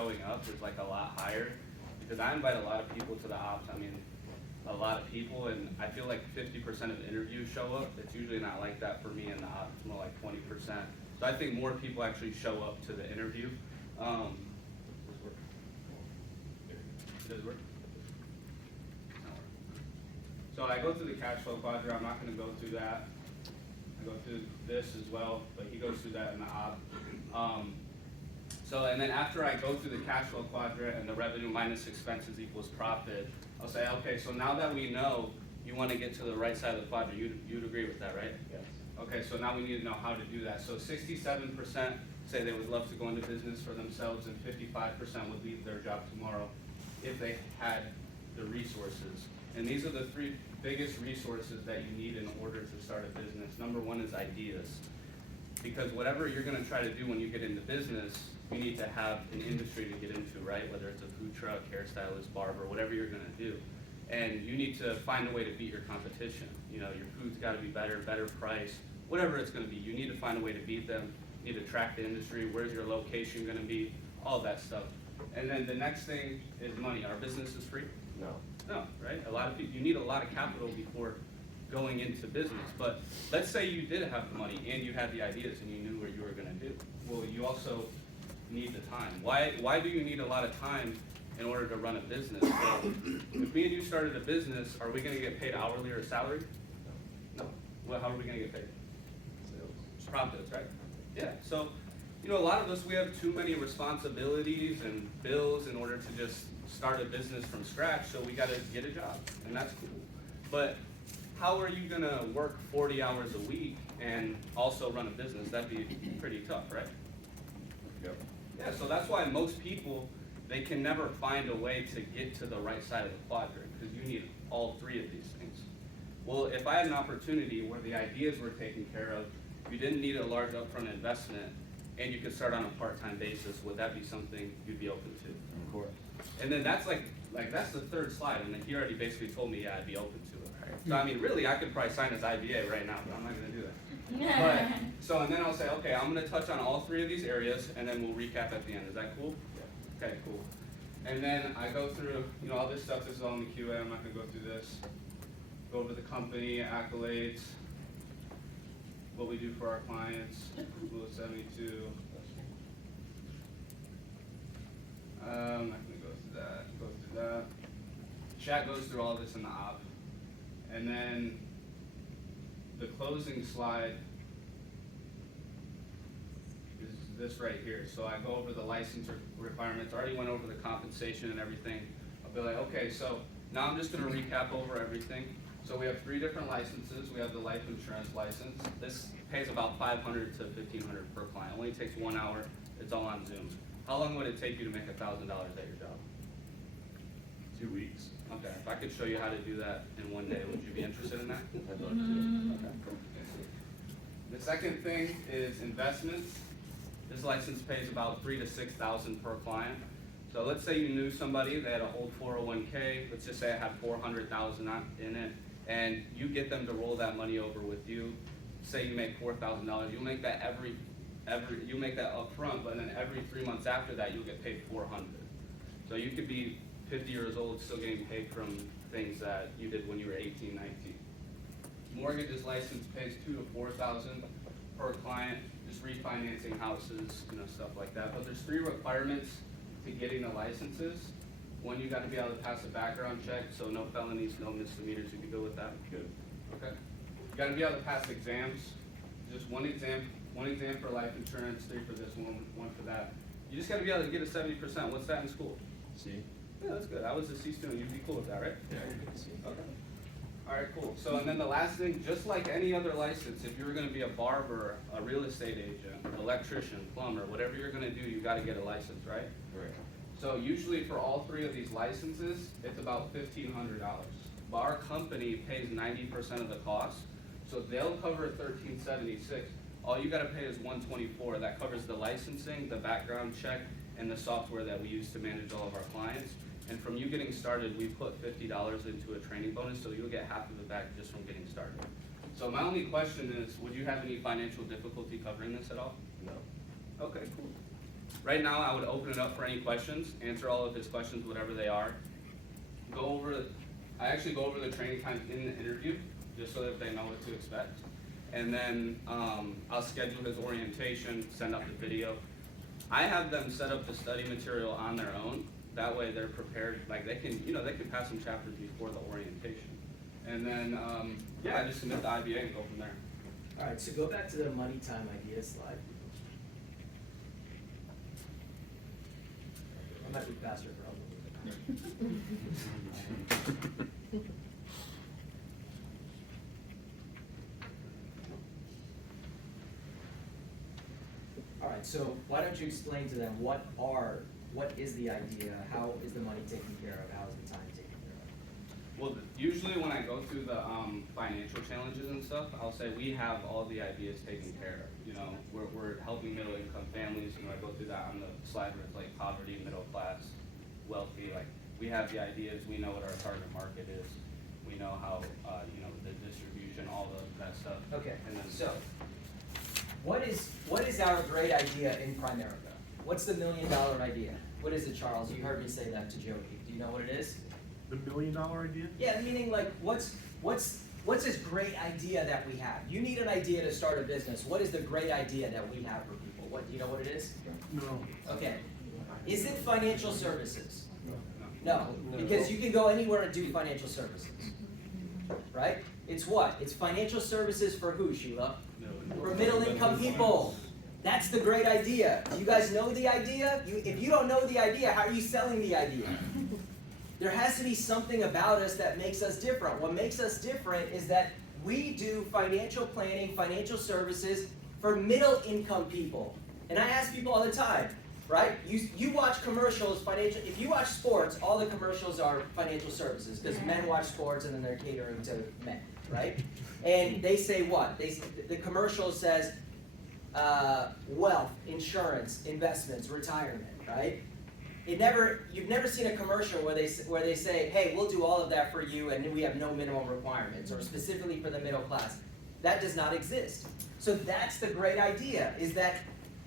showing up is like a lot higher, because I invite a lot of people to the ops. I mean, a lot of people, and I feel like 50% of the interviews show up. It's usually not like that for me in the ops, it's more like 20%. So I think more people actually show up to the interview. Does it work? So I go through the cash flow quadrant. I'm not going to go through that. I go through this as well, but he goes through that in the op. And then after I go through the cash flow quadrant and the revenue minus expenses equals profit, I'll say, okay, so now that we know you want to get to the right side of the quadrant, you'd agree with that, right? Yes. Okay, so now we need to know how to do that. So 67% say they would love to go into business for themselves, and 55% would leave their job tomorrow if they had the resources. And these are the three biggest resources that you need in order to start a business. Number one is ideas. Because whatever you're gonna try to do when you get into business, you need to have an industry to get into, right? Whether it's a food truck, hairstylist, barber, whatever you're gonna do. And you need to find a way to beat your competition. You know, your food's gotta be better price, whatever it's gonna be. You need to find a way to beat them. You need to track the industry, where's your location gonna be, all that stuff. And then the next thing is money. Our business is free? No. No, right? A lot of people, you need a lot of capital before going into business. But let's say you did have the money and you had the ideas and you knew what you were gonna do. Well, you also need the time. Why do you need a lot of time in order to run a business? Well, if me and you started a business, are we gonna get paid hourly or salary? No. Well, how are we gonna get paid? Sales. Profits, right? Yeah, so, you know, a lot of us, we have too many responsibilities and bills in order to just start a business from scratch, so we gotta get a job, and that's cool. But how are you gonna work 40 hours a week and also run a business? That'd be pretty tough, right? Yep. Yeah, so that's why most people, they can never find a way to get to the right side of the quadrant, because you need all three of these things. Well, if I had an opportunity where the ideas were taken care of, you didn't need a large upfront investment, and you could start on a part-time basis, would that be something you'd be open to? Of course. And then that's like that's the third slide, and then he already basically told me, yeah, I'd be open to it, right? So I mean, really, I could probably sign his IBA right now, but I'm not gonna do that. But, so, and then I'll say, okay, I'm gonna touch on all three of these areas, and then we'll recap at the end. Is that cool? Yeah. Okay, cool. And then I go through, you know, all this stuff. This is all in the QA. I'm not gonna go through this. Go over the company accolades, what we do for our clients, Rule 72. I'm not gonna go through that. Chat goes through all this in the op. And then the closing slide is this right here. So I go over the license requirements. I already went over the compensation and everything. I'll be like, okay, so now I'm just gonna recap over everything. So we have 3 different licenses. We have the life insurance license. This pays about $500 to $1,500 per client. Only takes 1 hour. It's all on Zoom. How long would it take you to make $1,000 at your job? 2 weeks. Okay, if I could show you how to do that in 1 day, would you be interested in that? I'd love to. Okay, cool. The second thing is investments. This license pays about $3,000 to $6,000 per client. So let's say you knew somebody, they had an old 401k, let's just say it had $400,000 in it, and you get them to roll that money over with you. Say you make $4,000, you'll make that you make that up front, but then every 3 months after that, you'll get paid $400. So you could be 50 years old still getting paid from things that you did when you were 18, 19. Mortgages license pays $2,000 to $4,000 per client, just refinancing houses, you know, stuff like that. But there's 3 requirements to getting the licenses. One, you got to be able to pass a background check, so no felonies, no misdemeanors. You can go with that. Good. Okay. You got to be able to pass exams. Just one exam for life insurance, 3 for this one for that. You just got to be able to get a 70%. What's that in school? C? Yeah, that's good. I was a C student. You'd be cool with that, right? Yeah, I can see. Okay. All right, cool. So, and then the last thing, just like any other license, if you were going to be a barber, a real estate agent, electrician, plumber, whatever you're going to do, you got to get a license, right? Right. So usually for all 3 of these licenses, it's about $1,500. But our company pays 90% of the cost, so they'll cover $1,376. All you gotta pay is $124. That covers the licensing, the background check, and the software that we use to manage all of our clients. And from you getting started, we put $50 into a training bonus, so you'll get half of it back just from getting started. So my only question is, would you have any financial difficulty covering this at all? No. Okay, cool. right now I would open it up for any questions, answer all of his questions, whatever they are. I actually go over the training times in the interview, just so that they know what to expect. And then I'll schedule his orientation, send out the video. I have them set up the study material on their own. That way they're prepared, like they can pass some chapters before the orientation. And then, I just submit the IBA and go from there. All right, so go back to the money time idea slide. I might be faster, probably. All right, so why don't you explain to them what is the idea, how is the money taken care of, how is the time taken care of? Well, usually when I go through the financial challenges and stuff, I'll say we have all the ideas taken care of. You know, we're helping middle income families. You know, I go through that on the slide where it's like poverty, middle class, wealthy. Like we have the ideas. We know what our target market is. We know how the distribution, all of that stuff. Okay, And then so what is our great idea in Primerica? What's the $1 million idea? What is it, Charles? You heard me say that to Jody. Do you know what it is? The $1 million idea? Yeah, meaning like what's this great idea that we have? You need an idea to start a business. What is the great idea that we have for people? What do you know what it is? No. Okay. Is it financial services? No, because you can go anywhere and do financial services. Right? It's what? It's financial services for who, Sheila? For middle income people. That's the great idea. Do you guys know the idea? If you don't know the idea, how are you selling the idea? There has to be something about us that makes us different. What makes us different is that we do financial planning, financial services for middle income people. And I ask people all the time, right? You watch commercials, if you watch sports, all the commercials are financial services because men watch sports and then they're catering to men, right? And they say what? The commercial says wealth, insurance, investments, retirement, right? You've never seen a commercial where they say, hey, we'll do all of that for you and we have no minimum requirements, or specifically for the middle class. That does not exist. So that's the great idea, is that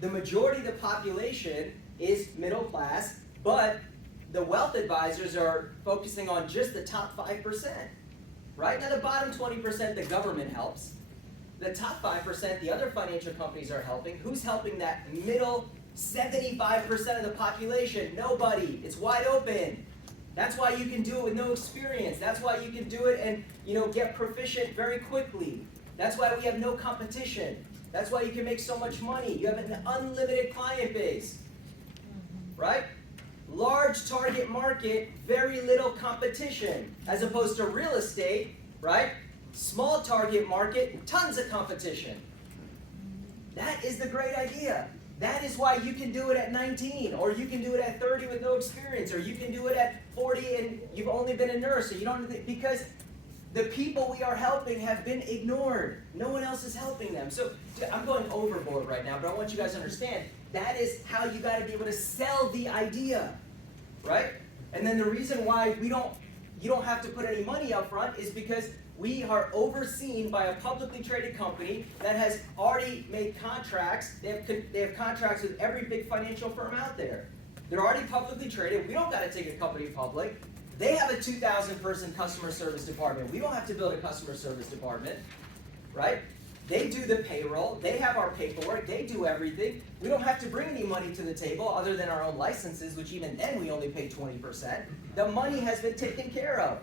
the majority of the population is middle class, but the wealth advisors are focusing on just the top 5%. Right? Now the bottom 20%, the government helps. The top 5%, the other financial companies are helping. Who's helping that middle 75% of the population? Nobody. It's wide open. That's why you can do it with no experience. That's why you can do it and get proficient very quickly. That's why we have no competition. That's why you can make so much money. You have an unlimited client base. Right? Large target market, very little competition. As opposed to real estate, right? Small target market, tons of competition. That is the great idea. That is why you can do it at 19, or you can do it at 30 with no experience, or you can do it at 40 and you've only been a nurse, so you don't, because the people we are helping have been ignored. No one else is helping them. So I'm going overboard right now, but I want you guys to understand that is how you got to be able to sell the idea, right? And then the reason why you don't have to put any money up front is because we are overseen by a publicly traded company that has already made contracts. They have contracts with every big financial firm out there. They're already publicly traded. We don't got to take a company public. They have a 2,000-person customer service department. We don't have to build a customer service department, right? They do the payroll. They have our paperwork. They do everything. We don't have to bring any money to the table other than our own licenses, which even then we only pay 20%. The money has been taken care of,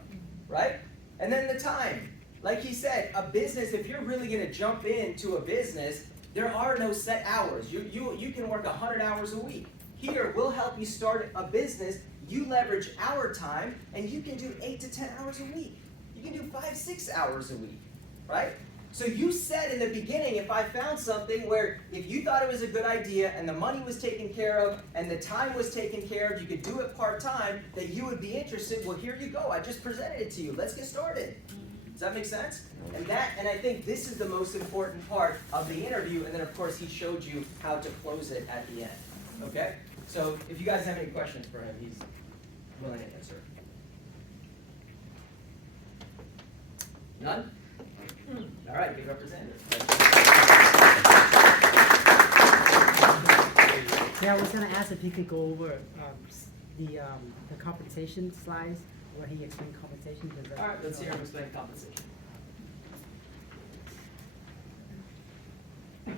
right? And then the time. Like he said, a business, if you're really going to jump into a business, there are no set hours. You can work 100 hours a week. Here, we'll help you start a business. You leverage our time, and you can do 8 to 10 hours a week. You can do 5, 6 hours a week, right? So you said in the beginning, if I found something where if you thought it was a good idea and the money was taken care of and the time was taken care of, you could do it part-time, that you would be interested. Well, here you go. I just presented it to you. Let's get started. Does that make sense? And I think this is the most important part of the interview. And then, of course, he showed you how to close it at the end. Okay? So if you guys have any questions for him, he's willing to answer. None? All right, good representative. Yeah, I was gonna ask if he could go over, the compensation slides, where he explained compensation. All right, let's hear him explain compensation. Yeah,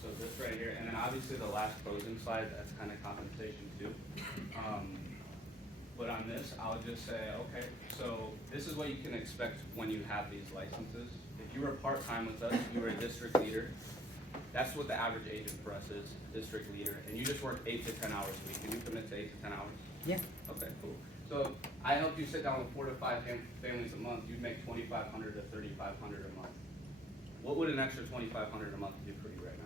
so this right here, and then obviously the last closing slide, that's kind of compensation too. But on this, I'll just say, okay, so this is what you can expect when you have these licenses. If you were part-time with us, you were a district leader, that's what the average agent for us is, district leader, and you just work 8 to 10 hours a week. Can you commit to 8 to 10 hours? Yeah, Okay, cool. So I help you sit down with 4 to 5 families a month, you'd make $2,500 to $3,500 a month. What would an extra $2,500 a month do for you right now?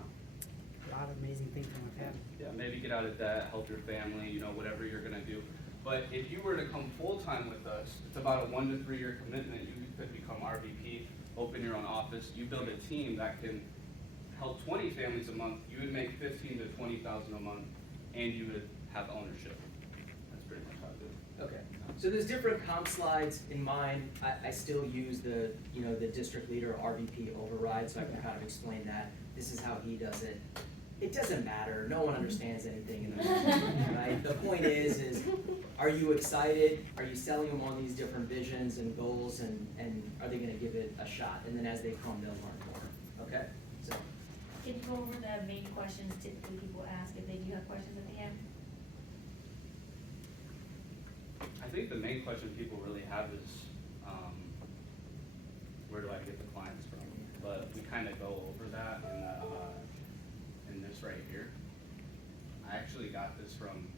a lot of amazing things for my family. Yeah, maybe get out of debt, help your family, you know, whatever you're gonna do. But if you were to come full-time with us, it's about a 1 to 3 year commitment. You could become RVP, open your own office, you build a team that can help 20 families a month, you would make 15 to 20,000 a month, and you would have ownership. That's pretty much how I do it. Okay, so there's different comp slides in mine. I still use the, you know, the district leader RVP override, so I can kind of explain that. This is how he does it. It doesn't matter, no one understands anything in the movie, right? The point is, are you excited? Are you selling them on these different visions and goals, and are they gonna give it a shot? And then as they come, they'll learn more, okay? So, Can you go over the main questions typically people ask if they do have questions at the end? I think the main question people really have is, where do I get the clients from? But we kind of go over that in this right here. I actually got this from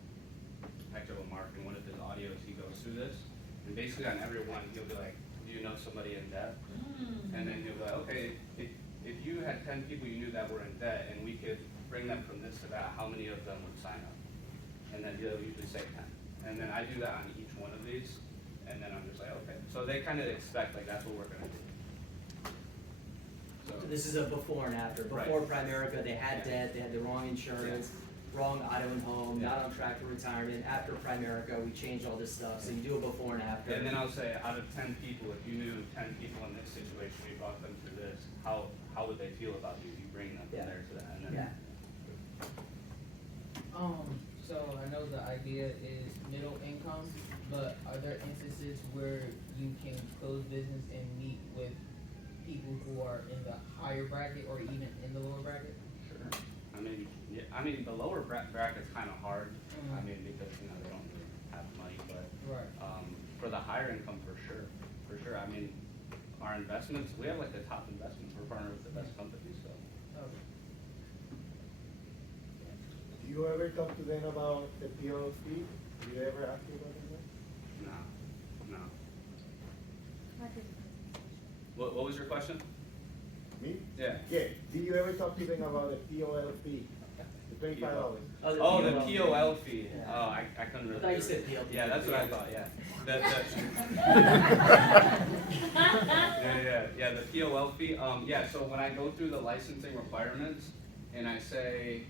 Hector Lamarck in one of his audios. He goes through this, and basically on every one, he'll be like, do you know somebody in debt? And then he'll be like, okay, if you had 10 people you knew that were in debt, and we could bring them from this to that, how many of them would sign up? And then he'll usually say 10. And then I do that on each one of these, and then I'm just like, okay. So they kind of expect, like, that's what we're gonna do. so this is a before and after. Right. Before Primerica, they had Yeah. debt, they had the wrong insurance, wrong auto and home, Yeah. not on track for retirement. After Primerica, we changed all this stuff, so you do a before and after. And then I'll say, out of 10 people, if you knew 10 people in this situation, we brought them through this, how would they feel about you? You bring them Yeah. from there to that, and then. Yeah. So I know the idea is middle income, but are there instances where you can close business and meet with people who are in the higher bracket or even in the lower bracket? Sure. I mean, the lower bracket's kind of hard, I Mhm. mean, because, you know, they don't really have money, but, Right. for the higher income, for sure. I mean, our investments, we have like the top investments, we're partnered with the best companies, so. Okay. Do you ever talk to them about the PLC? Do you ever ask you about that? No. What was your question? Me? Yeah. Yeah. Do you ever talk to them about the POLP? The $25. Oh, the POL fee. Yeah. Oh, I couldn't really. I thought you said PLP. Yeah, that's what I thought, yeah. Yeah, the POL fee, yeah, so when I go through the licensing requirements, and I say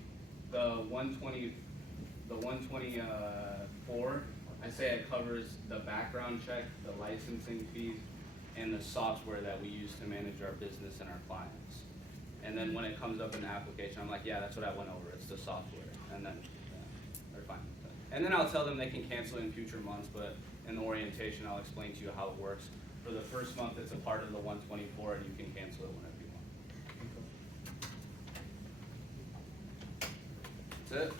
the 124, I say it covers the background check, the licensing fees, and the software that we use to manage our business and our clients. And then when it comes up in the application, I'm like, yeah, that's what I went over, it's the software, and then, they're fine with that. And then I'll tell them they can cancel in future months, but in the orientation, I'll explain to you how it works. For the first month, it's a part of the 124, and you can cancel it whenever you want. That's it.